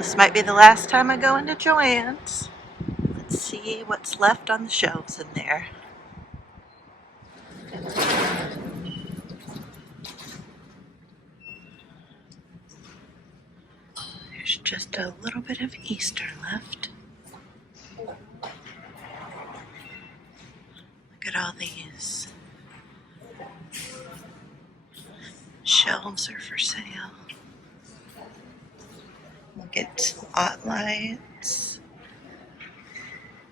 This might be the last time I go into Joann's. Let's see what's left on the shelves in there. There's just a little bit of Easter left. Look at all these. Shelves are for sale. Look at spot lights.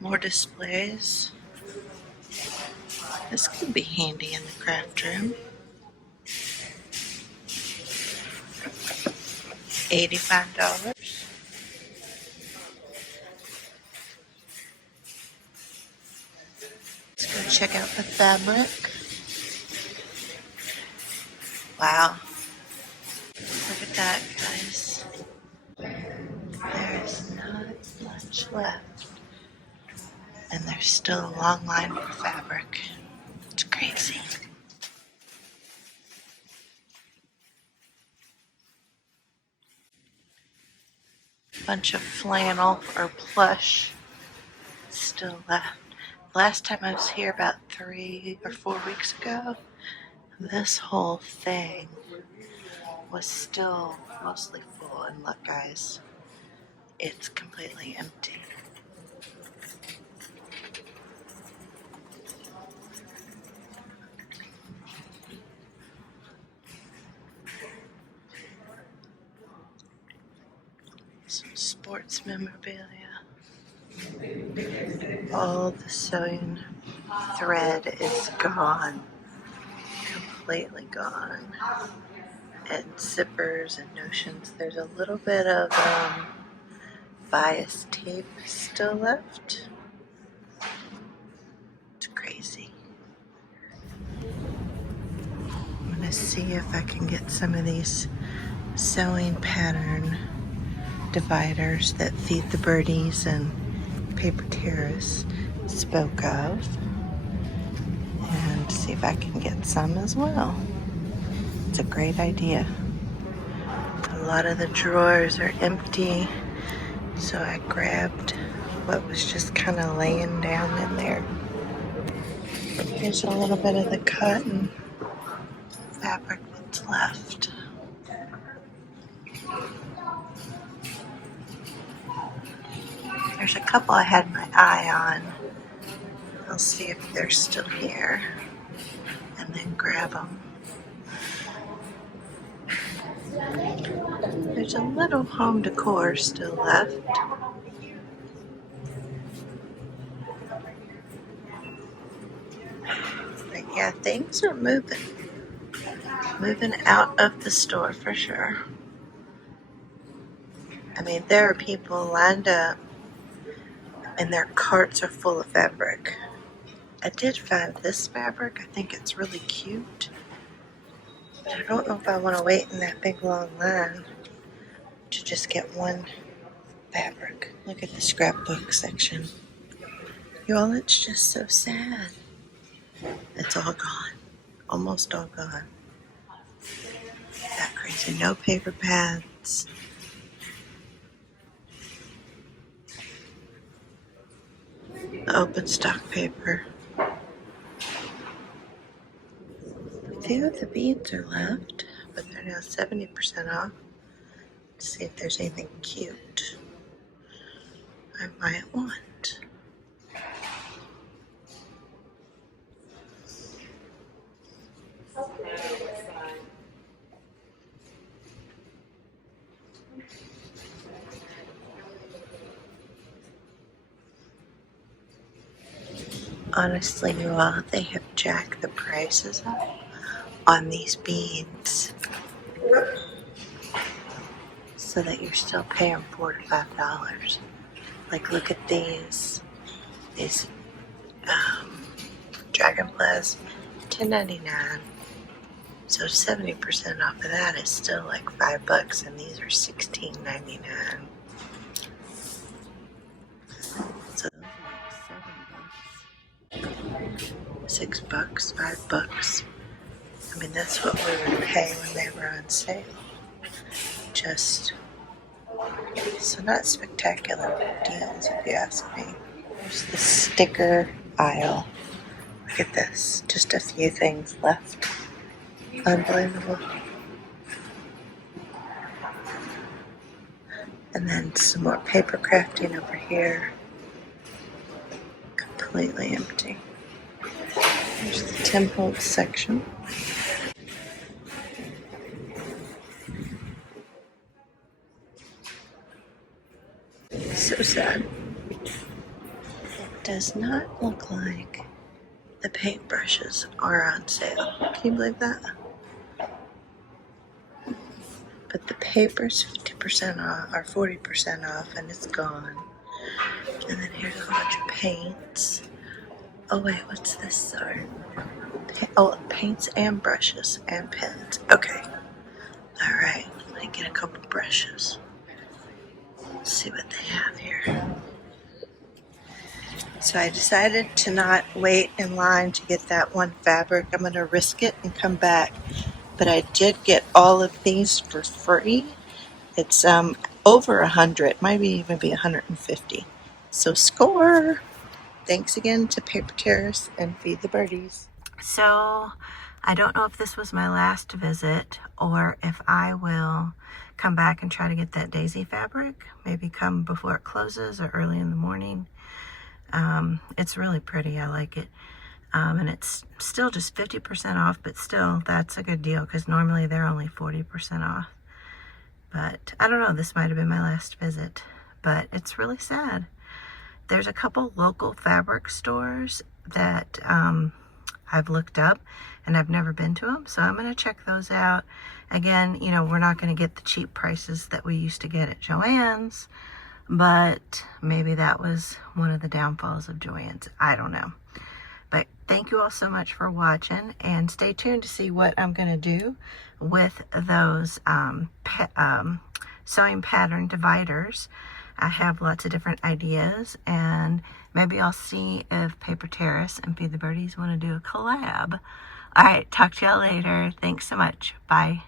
More displays. This could be handy in the craft room. $85. Let's go check out the fabric. Wow. Look at that, guys. There's not much left. And there's still a long line for fabric. It's crazy. Bunch of flannel or plush still left. Last time I was here about 3 or 4 weeks ago, this whole thing was still mostly full. And look, guys, it's completely empty. Some sports memorabilia. All the sewing thread is gone. Completely gone. And zippers and notions. There's a little bit of bias tape still left. It's crazy. I'm gonna see if I can get some of these sewing pattern dividers that Feed the Birdies and Paper Terrace spoke of, and see if I can get some as well. It's a great idea. A lot of the drawers are empty, so I grabbed what was just kind of laying down in there. Here's a little bit of the cotton fabric that's left. There's a couple I had my eye on. I'll see if they're still here and then grab them. There's a little home decor still left. But yeah, things are moving. Moving out of the store for sure. I mean, there are people lined up and their carts are full of fabric. I did find this fabric. I think it's really cute. But I don't know if I want to wait in that big long line to just get one fabric. Look at the scrapbook section. Y'all, it's just so sad. It's all gone. Almost all gone. That crazy. No paper pads. The open stock paper. A few of the beads are left, but they're now 70% off. Let's see if there's anything cute I might want. Honestly, you all, they have jacked the prices up on these beads so that you're still paying $4 to $5. Like, look at these Dragon Plus, $10.99. So 70% off of that is still like $5, and these are $16.99. So $6, $5. I mean, that's what we would pay when they were on sale. Just So not spectacular deals, if you ask me. There's the sticker aisle. Look at this. Just a few things left. Unbelievable. And then some more paper crafting over here. Completely empty. There's the Tim Holtz section. So sad. It does not look like the paintbrushes are on sale. Can you believe that? But the paper's 50% off or 40% off, and it's gone. And then here's a whole bunch of paints. Oh wait, what's this? Sorry. Oh, paints and brushes and pens. Okay. Alright, let me get a couple brushes. Let's see what they have here. So I decided to not wait in line to get that one fabric. I'm going to risk it and come back. But I did get all of these for free. It's over 100, might even be 150. So score! Thanks again to Paper Terrace and Feed the Birdies. So I don't know if this was my last visit or if I will come back and try to get that daisy fabric. Maybe come before it closes or early in the morning. It's really pretty. I like it. And it's still just 50% off, but still that's a good deal because normally they're only 40% off. But I don't know, this might have been my last visit, but it's really sad. There's a couple local fabric stores that I've looked up and I've never been to them, so I'm going to check those out. Again, you know, we're not going to get the cheap prices that we used to get at Joann's, but maybe that was one of the downfalls of Joann's. I don't know. But thank you all so much for watching, and stay tuned to see what I'm going to do with those sewing pattern dividers. I have lots of different ideas, and maybe I'll see if Paper Terrace and Feed the Birdies want to do a collab. All right, talk to y'all later. Thanks so much. Bye.